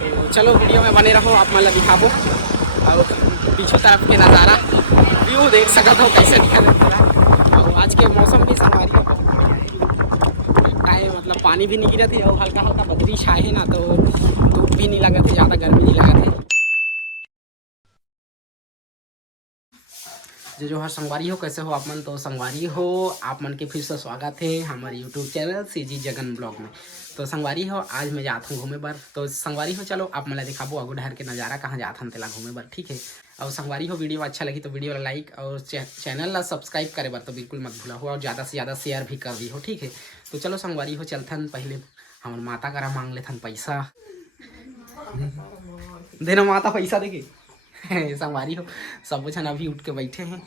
तो चलो वीडियो में बने रहो, आप मतलब दिखाबो और पीछे तरफ के नज़ारा व्यू देख सकते हो कैसे दिखा देता है। और आज के मौसम भी संगवारी है, मतलब पानी भी नहीं गिरा थी और हल्का हल्का बदरी छाए है ना, तो धूप भी नहीं लगा थे, ज़्यादा गर्मी नहीं लगा थे। जो हर संगवारी हो, कैसे हो आप मन? तो संगवारी हो आप मन के फिर से स्वागत है हमारे YouTube channel CG Jagan blog में। तो संगवारी हो आज मैं जाता हूँ घूमे बर। तो संगवारी हो चलो आप मला दिखाबो आगू डहर के नज़ारा कहाँ जात हम तेला घूमे बर, ठीक है। और संगवारी हो वीडियो अच्छा लगी तो वीडियो लाइक और चैनल ला सब्सक्राइब करे बर तो बिल्कुल मत भूला हो, और ज़्यादा से ज़्यादा शेयर भी कर दी हो, ठीक है। तो चलो संगवारी हो चलथन, पहले हमारे माता करा मांग लेथन पैसा, देना माता पैसा देके। संगवारी हो सब जन अभी उठ के बैठे हैं,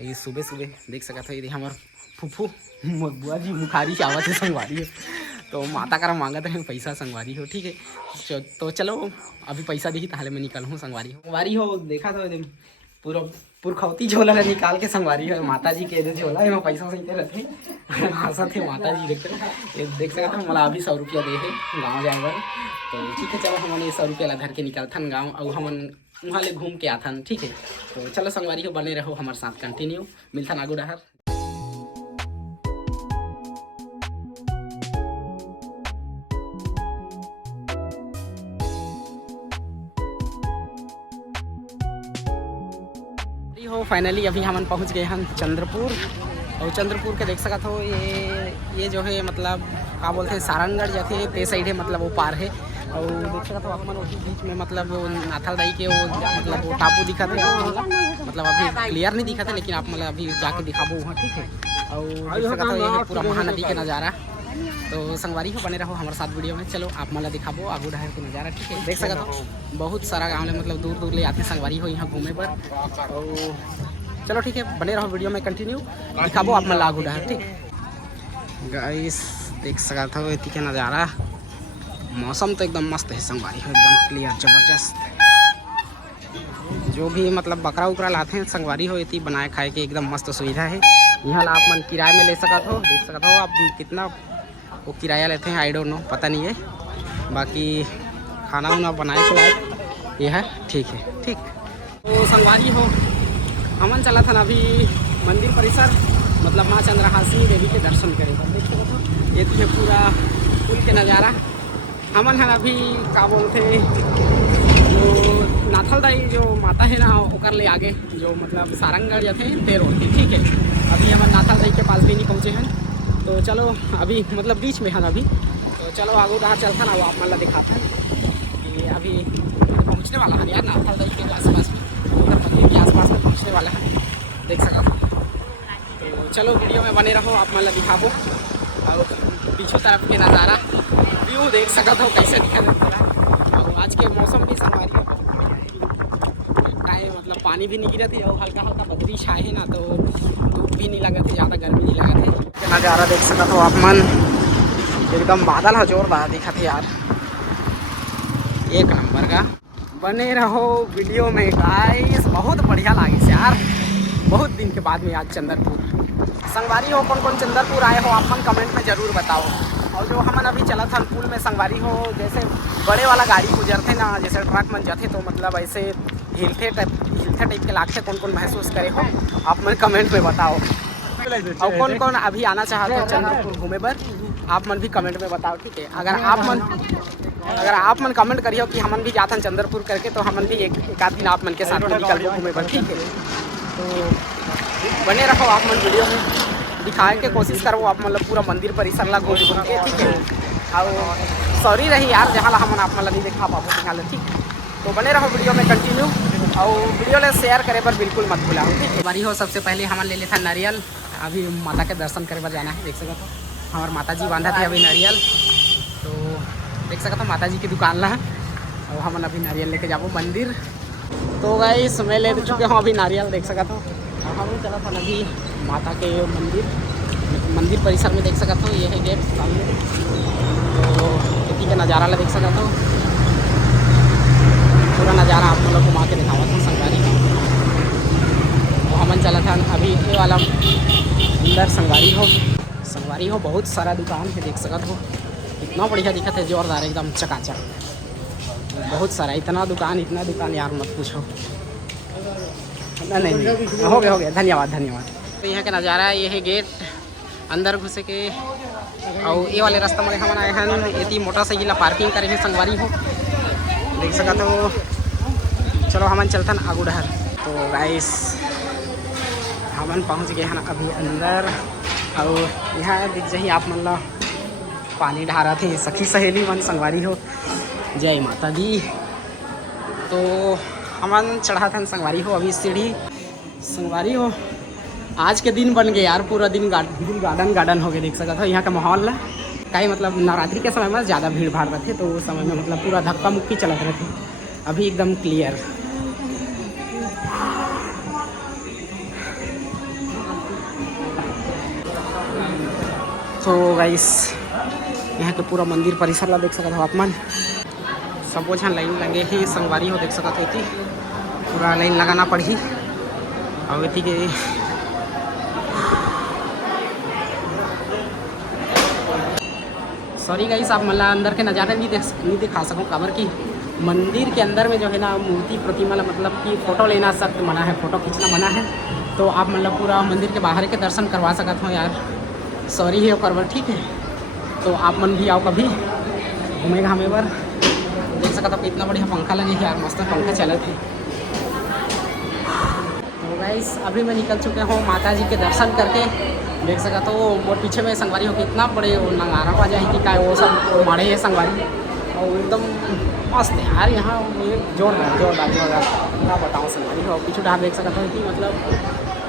ये सुबह सुबह देख सकते हो, ये हमार फूफू बुआ जी मुखारी चावत है संगवारी हो, तो माता करा मांगत है पैसा संगवारी हो, ठीक है। तो चलो अभी पैसा दी ताले मैं निकल हूँ संगवारी हो देखा तो पूरा पुरखौती झोला निकाल के संगवारी हो माता जी के झोला है पैसा सही रहते हंसा थे माता जी देखते देख सकते हो। मला अभी 100 रुपया दे है गाँव जाए बर, तो ठीक है चलो हमने 100 रुपया ला धर के निकलथन गाँव और हमन वहाँ ले घूम के आथन, ठीक है। तो चलो संगवारी हो बने रहो हमारे साथ, कंटिन्यू मिलथन आगू डहर। हो फाइनली अभी हम पहुंच गए हैं चंद्रपुर, और चंद्रपुर के देख सकते हो ये जो है मतलब क्या बोलते हैं सारंगगढ़ जाते ते साइड है, मतलब वो पार है। और देख सकते हो अपन उसी बीच में मतलब नाथल दाई के वो मतलब वो टापू दिखा थे, मतलब अभी क्लियर नहीं दिखा था लेकिन आप मतलब अभी जाके दिखाबो वहाँ, ठीक है। और देख सकते हो ये है पूरा महानदी के नज़ारा। तो संगवारी हो बने रहो हमारे साथ वीडियो में, चलो आप मला दिखाबो आगू डहर के नज़ारा, ठीक है। देख सकते हो बहुत सारा गाँव में मतलब दूर दूर ले आते संगवारी हो यहाँ घूमे पर। और चलो ठीक है बने रहो वीडियो में, कंटिन्यू दिखाबो आप मला आगू डहर, ठीक। गाइस देख सकते हो इतनी के नज़ारा, मौसम तो एकदम मस्त है संगवारी हो, एकदम क्लियर जबरदस्त। जो भी मतलब बकरा उकरा लाते हैं संगवारी हो इतनी बनाए खाए के एकदम मस्त सुविधा है। यहाँ आप मन किराए में ले सकते हो, देख सकते हो आप कितना वो किराया लेते हैं, आई डोंट नो पता नहीं है, बाकी खाना वाना बनाए खिलाए ये है, ठीक है ठीक। तो संगवारी हो हमन चला था अभी मंदिर परिसर, मतलब माँ चंद्रहासिनी देवी के दर्शन करे, देख सकते हो ये है पूरा पुल के नज़ारा। हमन है अभी क्या बोलते जो नाथल दाई जो माता है ना ओकर ले आगे जो मतलब सारंगगढ़ जाते हैं ते रोड, ठीक है। अभी हम नाथल दाई के पास भी नहीं पहुँचे हैं, तो चलो अभी मतलब बीच में है अभी, तो चलो आगू डहर चलता ना वो आप मतलब दिखाते हैं कि अभी पहुँचने वाला है यार नाथल दाई के आसपास में, उधर मंदिर के आसपास में पहुँचने वाला है, देख सकते हो। तो चलो वीडियो में बने रहो आप मतलब दिखाबो और पीछे तरफ के नज़ारा व्यू देख सकते हो कैसे दिखा देता है। और आज के मौसम भी संगवारी मतलब पानी भी नहीं गिरा थी और हल्का हल्का बदरी छाए है ना, तो धूप भी नहीं लगा थे, ज़्यादा गर्मी नहीं लगा थे। नज़ारा देख सकते हो आप मन, एकदम बादल है जोरदार दिखा थे यार, एक नंबर का। बने रहो वीडियो में गाइस, बहुत बढ़िया लागे से यार, बहुत दिन के बाद में आज चंद्रपुर संगवारी हो। कौन कौन चंद्रपुर आए हो आप मन कमेंट में ज़रूर बताओ। और जो हमन अभी चला था पुल में संगवारी हो, जैसे बड़े वाला गाड़ी गुजरते ना, जैसे ट्रक मन जाते तो मतलब ऐसे हिलते टाइप के लागते, कौन कौन महसूस करे हो आप मन कमेंट में बताओ। और कौन कौन अभी आना चाहते हो चंद्रपुर घूमे पर आप मन भी कमेंट में बताओ, ठीक है। अगर आप मन कमेंट करियो कि हमन भी जाथन चंद्रपुर करके, तो हमन भी एक आध दिन आप मन के साथ में निकल घूमे पर, ठीक है। तो बने रहो आप मन वीडियो में, दिखाए के कोशिश करो आप मतलब पूरा मंदिर परिसर ला घूम के, ठीक है। और सॉरी रही यार जहाँ ला हमन आप मतलब नहीं देखा पाबो दिखा, ठीक। तो बने रहो वीडियो में कंटिन्यू और वीडियो ले शेयर करे पर बिल्कुल मत भूला, ठीक है। बारी हो सबसे पहले हमन ले लेता नारियल, अभी माता के दर्शन करे पर जाना है, देख सकते हो हमारे माता जी बांधा थे अभी नारियल, तो देख सकते हो माता जी की दुकान ला, और हमन अभी नारियल लेके जाबो मंदिर। तो गाइस मैं ले चुके हूँ अभी नारियल, देख सकते हो। हम चला था अभी माता के मंदिर परिसर में, देख सकते हो ये है गेट सामने, तो खेती का नज़ारा ला देख सकते हो, पूरा नज़ारा आप लोग घुमा के दिखावा था संगवारी का। तो हमन चला था अभी ये वाला अंदर संगवारी हो बहुत सारा दुकान है, देख सकते हो इतना बढ़िया दिखा है, जोरदार एकदम चकाचक। बहुत सारा, इतना दुकान यार मत पूछो। नहीं हो गया धन्यवाद। तो यहाँ का नज़ारा ये है, गेट अंदर घुसे के और ये वाले रास्ता में हम आए हैं। इतनी मोटरसाइकिल पार्किंग करे हैं संगवारी हो, देख सका तो। चलो हमन चलतन आगू डहर। तो गाइस हमन पहुँच गए हैं अभी अंदर, और यहाँ दिख जाही आप मन ला पानी ढारा थे सखी सहेली मन संगवारी हो। जय माता दी। तो हमन चढ़ा था संगवारी हो अभी सीढ़ी। संगवारी हो आज के दिन बन गए यार, पूरा दिन गार्डन हो गए, देख सका था यहाँ का माहौल ला। कहीं मतलब नवरात्रि के समय में ज़्यादा भीड़ भाड़ रहते, तो उस समय में मतलब पूरा धक्का मुक्की चलत रहे थे। अभी एकदम क्लियर। तो गाइस यहाँ के पूरा मंदिर परिसर ला देख सकते हो आप मन। सबो झन लाइन लगे हैं संगवारी हो, देख सकते हो। पूरा लाइन लगाना पड़ी और इति के सॉरी गाइस आप मतलब अंदर के नज़ारे नहीं दिखा सकूँ, काबर कि मंदिर के अंदर में जो है ना मूर्ति प्रतिमा मतलब कि फ़ोटो लेना सख्त मना है, फ़ोटो खींचना मना है। तो आप मतलब पूरा मंदिर के बाहर के दर्शन करवा सकते हो यार, सॉरी है करवर, ठीक है। तो आप मन भी आओ कभी घूमे घामे पर। देख सकते हो कितना बढ़िया पंखा लगे है यार, मस्त पंखा चलत है। तो गाइस अभी मैं निकल चुके हूँ माता जी के दर्शन करके, देख सका तो वो पीछे में संगवारी हो कितना बड़े वो नगारा बाजा है कि क्या वो सब मारे है संगवारी, और एकदम मस्त है यार। यहाँ जोरदार क्या बताऊँ संगवारी हो। पीछे ढाल देख सकते हो कि मतलब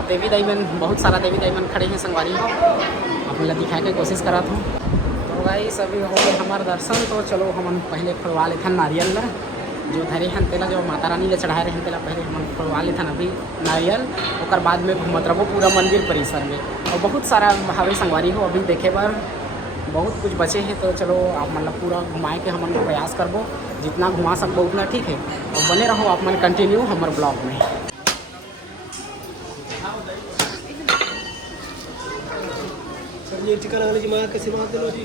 देवी दाईमन, बहुत सारा देवी दाईमन खड़े हैं संगवारी हो। अपने दिखाने की कोशिश करा था। तो गाइस अभी हो गए हमारा दर्शन। तो चलो हम पहले खुलवा लेते नारियल ला, जो धरे हैं तेला जो माता रानी ले चढ़ाए रहे तेला पहले हम खुलवा लेते अभी नारियल। और बाद में मतलब वो पूरा मंदिर परिसर में और बहुत सारा हवे संगवारी हो अभी देखे बार, बहुत कुछ बचे हैं। तो चलो आप मतलब पूरा घुमाए के हम प्रयास करबो, जितना घुमा सकबो उतना, ठीक है। और बने रहो आप मन कंटिन्यू हमारे ब्लॉग में। ये चिकन वाली जी माँ कैसे बात लो जी।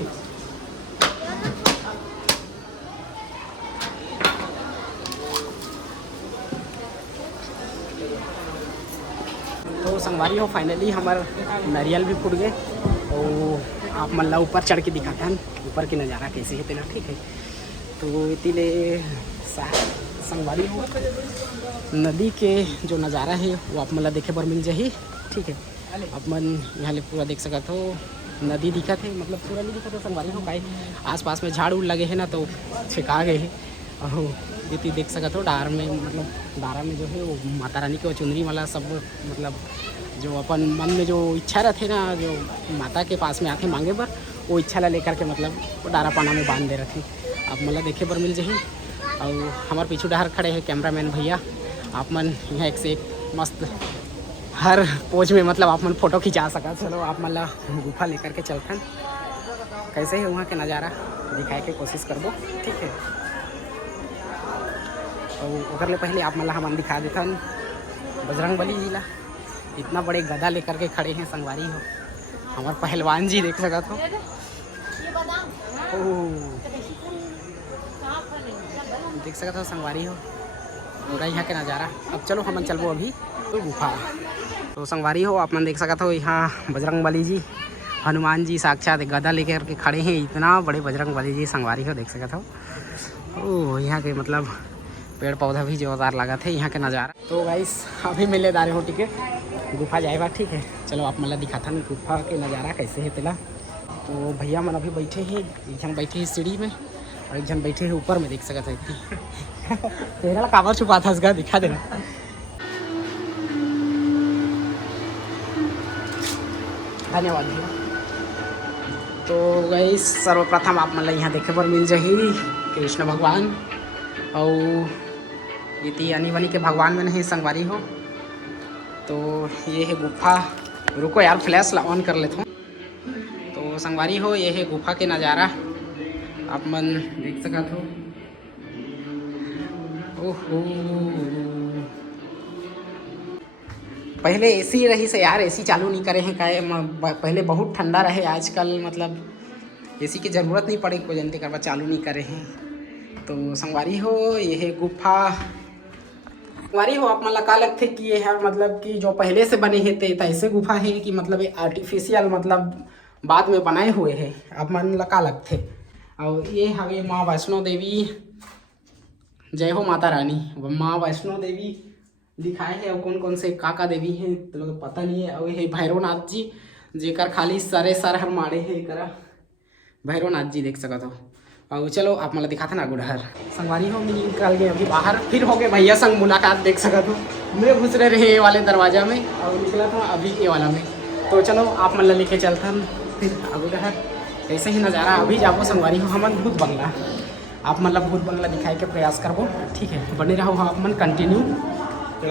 तो संगवारी हो फाइनली हमारे नारियल भी फूट गए, और आप मतलब ऊपर चढ़ के दिखाते हैं ऊपर की नज़ारा कैसे है तेना, ठीक है। तो इतने संगवारी हो नदी के जो नज़ारा है वो आप मतलब देखे पर मिल जाही, ठीक है। आप मन यहाँ ले पूरा देख सकते हो, नदी दिखा थे मतलब पूरा नहीं दिखा था संगवारी हो। काई आसपास में झाड़ उड़ लगे हैं ना, तो छिका गए हैं। और इतनी देख सकते हो डार में, मतलब डारा में जो है वो माता रानी के चुनरी वाला सब, मतलब जो अपन मन में जो इच्छा रहते ना, जो माता के पास में आते मांगे पर, वो इच्छा ला लेकर के मतलब वो डारा पाना में बांध दे रहे। आप मतलब देखे पर मिल जाही। और हमारे पीछे डाहर खड़े हैं कैमरामैन भैया। आप मन यहाँ एक से एक मस्त हर पोज में मतलब आप मन फ़ोटो खिंचा सका। चलो आप मतलब गुफा लेकर के चलते हैं, कैसे है वहाँ के नज़ारा दिखाए के कोशिश करबो, ठीक है। और अगर ले पहले आप मतलब हम दिखा देता बजरंगबली जी ला, इतना बड़े गदा लेकर के खड़े हैं संगवारी हो। हमारे पहलवान जी देख सकते हो, देख सकते हो संगवारी हो पूरा यहाँ के नज़ारा। अब चलो हम चलबो अभी तो गुफा। तो संगवारी हो आप मन देख सकते हो यहाँ बजरंगबली जी, हनुमान जी साक्षात गदा लेकर के खड़े हैं। इतना बड़े बजरंगबली जी संगवारी हो देख सकते हो। ओह यहाँ के मतलब पेड़ पौधा भी जोरदार लगा थे यहाँ के नज़ारा। तो गाइस अभी मिले दारे हो टिकट गुफा जाएगा, ठीक है। चलो आप मतलब दिखाता हूँ गुफा के नज़ारा कैसे है तेला। तो भैया मन अभी बैठे हैं, एक जन बैठे हैं सीढ़ी में और एक जन बैठे हैं ऊपर में, देख सकते हैं। तेरा काबर छुपा था इसका, दिखा देना। धन्यवाद भैया। तो गाइस सर्वप्रथम आप मतलब यहाँ देखे पर मिल जाही कृष्ण भगवान, और ये आनी वाली के भगवान में नहीं संगवारी हो। तो ये है गुफा, रुको यार फ्लैश ऑन कर लेता हूँ। तो संगवारी हो ये है गुफा के नज़ारा, आप मन देख सकते हो। ओहो पहले एसी रही से यार, एसी चालू नहीं करे हैं काहे, पहले बहुत ठंडा रहे, आजकल मतलब एसी की ज़रूरत नहीं पड़े, कोई जनते करवा चालू नहीं करे हैं। तो संगवारी हो ये है गुफा। संगवारी हो आप मन ला का लगथे कि ये है मतलब कि जो पहले से बने हे ते ऐसे गुफा है कि मतलब ये आर्टिफिशियल मतलब बाद में बनाए हुए है, आप मन ला का लगथे। और ये हवे माँ वैष्णो देवी, जय हो माता रानी। माँ वैष्णो देवी दिखाए है और कौन कौन से का देवी है तो लोग पता नहीं है। और ये भैरवनाथ जी जेकर खाली सरे सर हर मारे है करा भैरवनाथ जी देख सकते हो। और चलो आप मतलब दिखाते ना गुड़हर। संगवारी हो मिल निकल गए अभी बाहर, फिर हो गए भैया संग मुलाकात देख सकते हो। मैं घुस रहे ये वाले दरवाजा में और निकला था अभी ये वाला में। तो चलो आप मतलब लेके चलता फिर गुड़हर कैसे ही नज़ारा। अभी जाबो संगवारी हो हमन भूत बंगला, आप मतलब भूत बंगला दिखाए के प्रयास करबो, ठीक है बने रहो आप मन कंटिन्यू। तो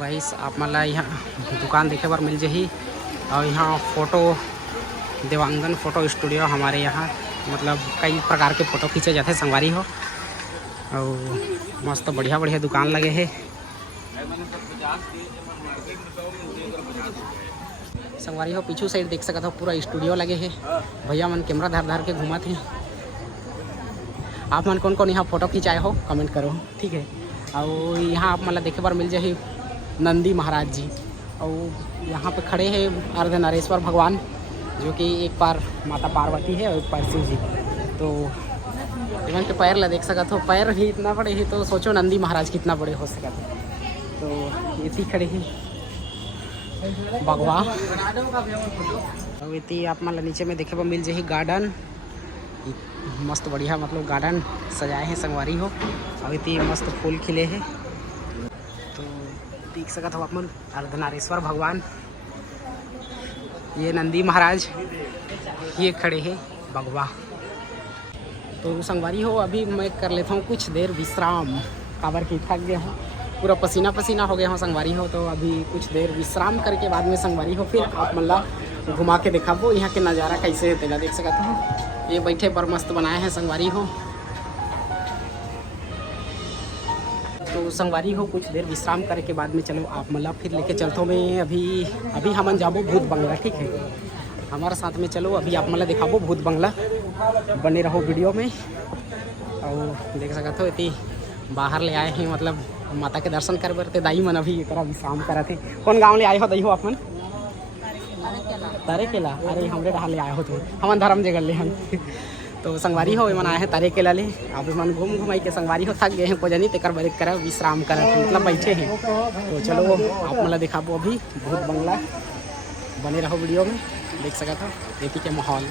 गाइस आप मतलब यहाँ दुकान देखे बार मिल जाही। और यहाँ फ़ोटो देवांगन फ़ोटो स्टूडियो हमारे यहाँ मतलब कई प्रकार के फ़ोटो खींचे जाते संगवारी हो। और मस्त बढ़िया बढ़िया दुकान लगे है। संगवारी हो पीछू साइड देख सकते हो पूरा स्टूडियो लगे है। भैया मन कैमरा धर धर के घूमत है। आप मन कौन कौन यहाँ फ़ोटो खिंचाए हो कमेंट करो, ठीक है। और यहाँ आप मतलब देखे बार मिल जाए नंदी महाराज जी। और यहाँ पे खड़े हैं अर्धनारेश्वर भगवान जो कि एक पार माता पार्वती है और एक पार शिव जी। तो इवन के पैर ला देख सकते हो, पैर ही इतना बड़े है तो सोचो नंदी महाराज कितना बड़े हो सकते हैं। तो इतनी खड़े हैं भगवा। और इतनी आप मतलब नीचे में देखे पर मिल जाए गार्डन, मस्त बढ़िया मतलब गार्डन सजाए हैं संगवारी हो। और इतनी मस्त फूल खिले हैं। तो देख सकते हो आप मन अर्धनारेश्वर भगवान, ये नंदी महाराज, ये खड़े हैं भगवा। तो संगवारी हो अभी मैं कर लेता हूँ कुछ देर विश्राम, काबर की थक गया हूँ, पूरा पसीना पसीना हो गया हूँ संगवारी हो। तो अभी कुछ देर विश्राम करके बाद में संगवारी हो फिर आप मतलब घुमा के दिखाबो यहाँ के नज़ारा कैसे है तेला देख सकते हो। ये बैठे पर मस्त बनाए हैं संगवारी हो। तो संगवारी हो कुछ देर विश्राम करने के बाद में चलो आप मतलब फिर लेके चलता हूँ मैं अभी हमन जाबो भूत बंगला, ठीक है हमारे साथ में चलो। अभी आप मतलब दिखाबो भूत बंगला, बने रहो वीडियो में। और देख सकते हो इतनी बाहर ले आए हैं मतलब माता के दर्शन कर बर। दाई मन अभी एक विश्राम करा थे। कौन गाँव ले आए हो दई हो आप मन? तारे केला। अरे हमरे डहार ले आए हो तो हमन धर्म जगह ले हम। तो संगवारी हो मन आए हैं तारे केला ले। अब मन घूम घुमाई के संगवारी हो थक गए हैं कोजनी तेकर बरेक कर विश्राम कर मतलब बैठे हैं। तो चलो आप मतलब दिखाबो अभी भूत बंगला, बने रहो वीडियो में देख सकते हो देखी के माहौल।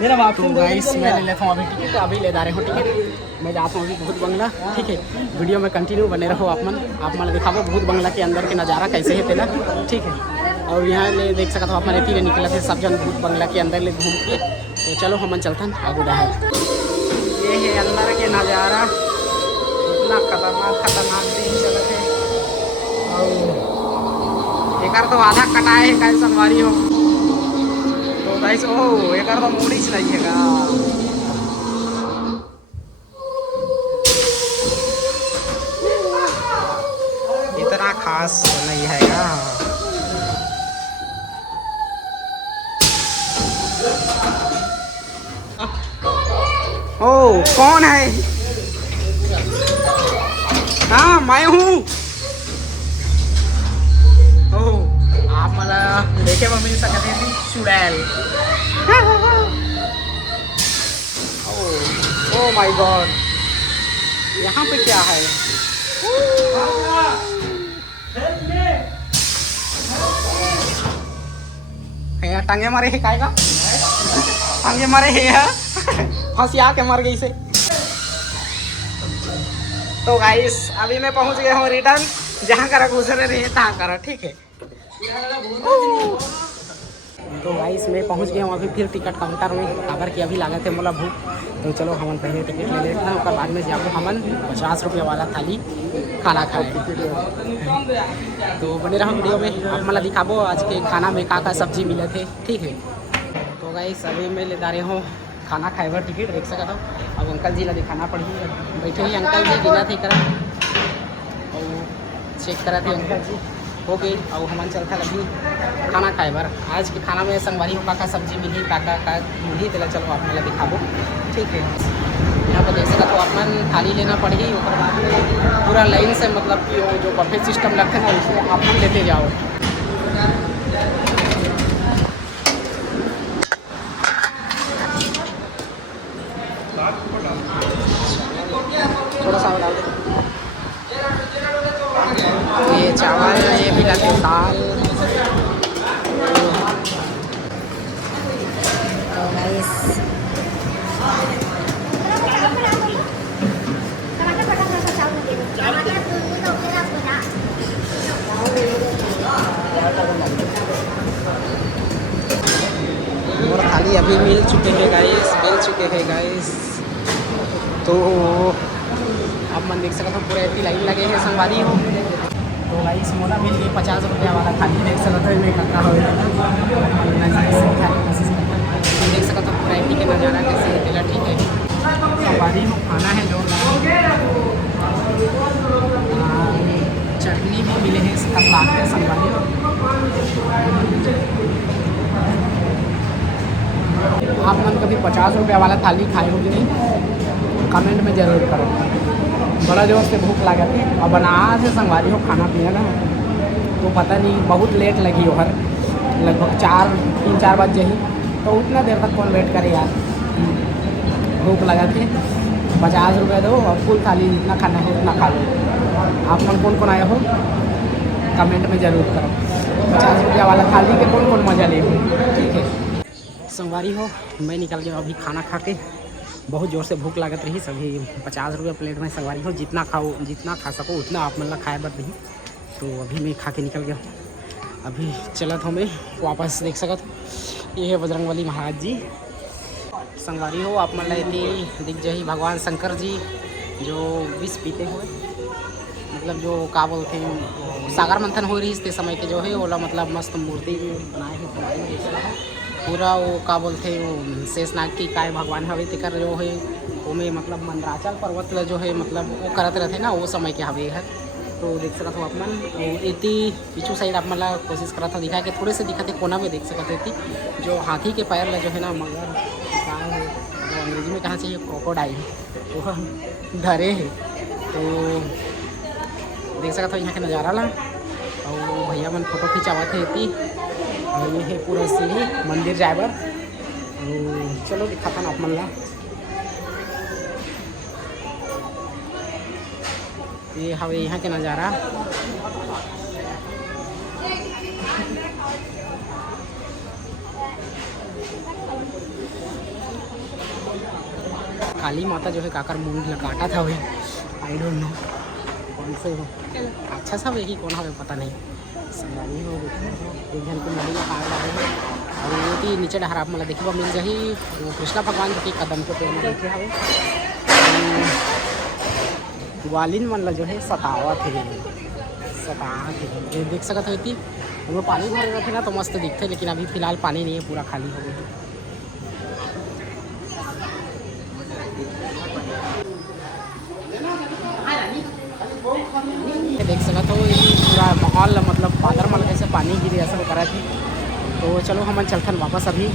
मेरा बाप तो गाइस मैं ले लेता हूँ अभी टिकट, अभी ले जा रहे हो टिकट, मैं जाता हूँ अभी भूत बंगला, ठीक है वीडियो में कंटिन्यू बने रहो आप मन दिखाबो भूत बंगला के अंदर के नज़ारा कैसे है तेला, ठीक है। और यहाँ ले देख सकते हो आप मन तीन निकला थे सब जन भूत बंगला के अंदर ले घूम के। तो चलो हमन चलते हैं आगू डहर। ये है अंदर के नज़ारा, इतना खतरनाक दिन चलते है। और एक तो आधा कटाए है कैसे संगवारी हो। तो गाइस ओ एक तो मूड़ी चलाइएगा। इतना खास नहीं है ओ कौन है? हाँ मैं हूँ। ओ आप मतलब देखे में मिल सकते हैं चुड़ैल। ओ माय गॉड यहाँ पे क्या है? टांगे मारे है कायगा? टांगे मारे है फंसिया के मर गई से। तो गाइस अभी मैं पहुंच गया हूँ रिटर्न, जहाँ करा गुजरे रहे तहाँ करा, ठीक है। तो गाइस मैं पहुंच गया हूँ अभी फिर टिकट काउंटर में, काबर की अभी लागत है मोला भूख। तो चलो हमन पहले टिकट ले लेते हैं, उसके बाद में जाबो हमन 50 रुपये वाला थाली खाना खाए। तो बने रहो वीडियो में, आप मतलब दिखाबो आज के खाना में का सब्जी मिले थे, ठीक है। तो गाइस अभी मैं ले जा रहे हूँ खाना खाए बर टिकट देख सकते हो। अब अंकल जी ला दिखाना पड़ी, बैठे ही अंकल जी गिना थे करा और चेक करा थे अंकल जी हो गई और हम चलता लगी खाना खाए बार। आज के खाना में संगवारी हो का सब्जी मिली का मिली तेला चलो आप मतलब दिखा दो। ठीक है, यहाँ पर देख सकते तो अपन थाली लेना पड़ी और बाद में पूरा लाइन से मतलब कि वो जो बफे सिस्टम लगता है ना उसमें आप लेते जाओ। थोड़ा सा डाल दो ये चावल, ये भी डालते दाल। और थाली अभी मिल चुके हैं गाइस, तो अब मन देख सकते हो पूरे इतनी लाइन लगे हैं संगवारी हो। तो गाइस मोला मिल गई 50 रुपया वाला थाली। देख सकते हो मैं कहाँ हो देख सकते हो पूरा इतनी के नज़ारा कैसे है। ठीक है, संगवारी हो खाना है जो चटनी भी मिले हैं लाख के संगवारी हो। आप मन कभी 50 रुपया वाला थाली खाए होगी नहीं, कमेंट में ज़रूर करो। बड़ा जोर से भूख लगा थी और बना से संगवारी हो खाना पीना ना, तो पता नहीं बहुत लेट लगी हो हर लगभग 3-4 बजे ही। तो उतना देर तक कौन वेट करे यार, भूख लगा थी। 50 रुपया दो और फुल थाली जितना खाना है उतना खा लो। आप मन कौन आए हो कमेंट में ज़रूर करो। 50 रुपया वाला थाली के कौन मज़ा ले हो। ठीक है, संगवारी हो मैं निकल गया अभी खाना खा के। बहुत ज़ोर से भूख लागत रही। सभी 50 रुपया प्लेट में संगवारी हो, जितना खाओ जितना खा सको उतना आप मतलब खाए बर नहीं। तो अभी मैं खा के निकल गया। अभी चलत हो मैं वापस। देख सकत ये है बजरंगबली महाराज जी संगवारी हो। आप मतलब इतनी दिख जाही भगवान शंकर जी जो विष पीते हुए, मतलब जो का बोलते हैं सागर मंथन हो रही इस समय के जो है ओला मतलब मस्त मूर्ति बनाए हैं पूरा। वो का बोलते वो शेषनाग की काय भगवान हवे तेकर जो है वो में मतलब मंदराचल पर्वत जो है मतलब वो करत रहते ना वो समय के हवे है। तो देख सकत हो अपन इतनी पीछू साइड आप मतलब कोशिश करत हो दिखा के थोड़े से दिखते कोना में देख सकते थी जो हाथी के पैर ला जो है ना मगर जो अंग्रेजी में कहना चाहिए क्रोकोडाइल वो धरे है। तो देख सकते हो यहाँ के नज़ारा ला और भैया मन फोटो खिंचावत है इतनी। और ये है पूरा सीढ़ी मंदिर जाए बर। चलो दिखाता ना आप मन ला। ये हवे यहाँ के नज़ारा। काली माता जो है काकर मुंड काटा था वही आई डोंट नो कौन से हो। अच्छा सा वही कौन हमें पता नहीं। संगवारी हो एक जन को नदी में पार डाले हैं और वो थी नीचे डहरा मतलब देखिए मिल जाही वो कृष्णा भगवान के कदम के पेड़ में देखे हवे वालिन मन ला जो है सतावत है देख सकते हो। वो पानी भरे रखे ना तो मस्त दिखते, लेकिन अभी फिलहाल पानी नहीं है, पूरा खाली हो गया। देख सकते हो पूरा माहौल मतलब बादर मल कैसे पानी गिरी असर करा थी। तो चलो हम चलथन वापस। अभी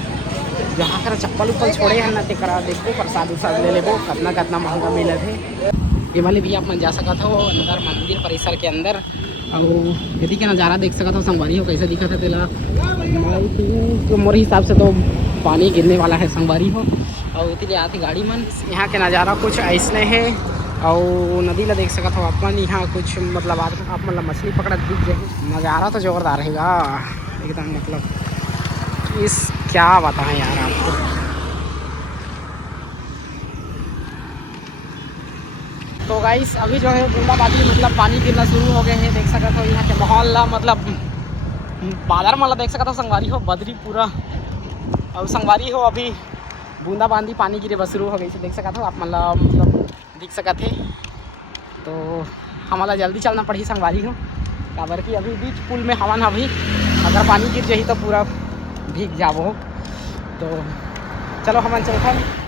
जहाँ कर चप्पल उप्पल छोड़े हैं ना ते करा देखो प्रसाद उसाद ले लेबो कितना महंगा मिले थे। ये वाले भी आप मन जा सकते हो अंदर मंदिर परिसर के अंदर और यदि के नज़ारा देख सकते हो संगवारी हो कैसे दिखा था तेला। तो मोरे हिसाब से तो पानी गिरने वाला है संगवारी हो और इतनी आती गाड़ी मन। यहाँ के नज़ारा कुछ ऐसने है और नदी ला देख सकते हो अपन। यहाँ कुछ मतलब आप मतलब मछली पकड़ा दिख जाए। नज़ारा तो जोरदार रहेगा एकदम, मतलब इस क्या बताएं यार आपको। तो गाइस अभी जो है बूंदाबांदी मतलब पानी गिरना शुरू हो गए हैं। देख सकते हो यहाँ के माहौल ला मतलब बादर माला देख सकते हो संगवारी हो बदरी पूरा और संगवारी हो अभी बूंदाबांदी पानी गिरे बस शुरू हो गई। देख सकते हो आप मतलब दिख सकते थे। तो हमारा जल्दी चलना पड़ी संगवारी हो काबर कि अभी बीच पुल में हवन अभी अगर पानी गिर जाही तो पूरा भीग जाबो। तो चलो हम चलते हैं।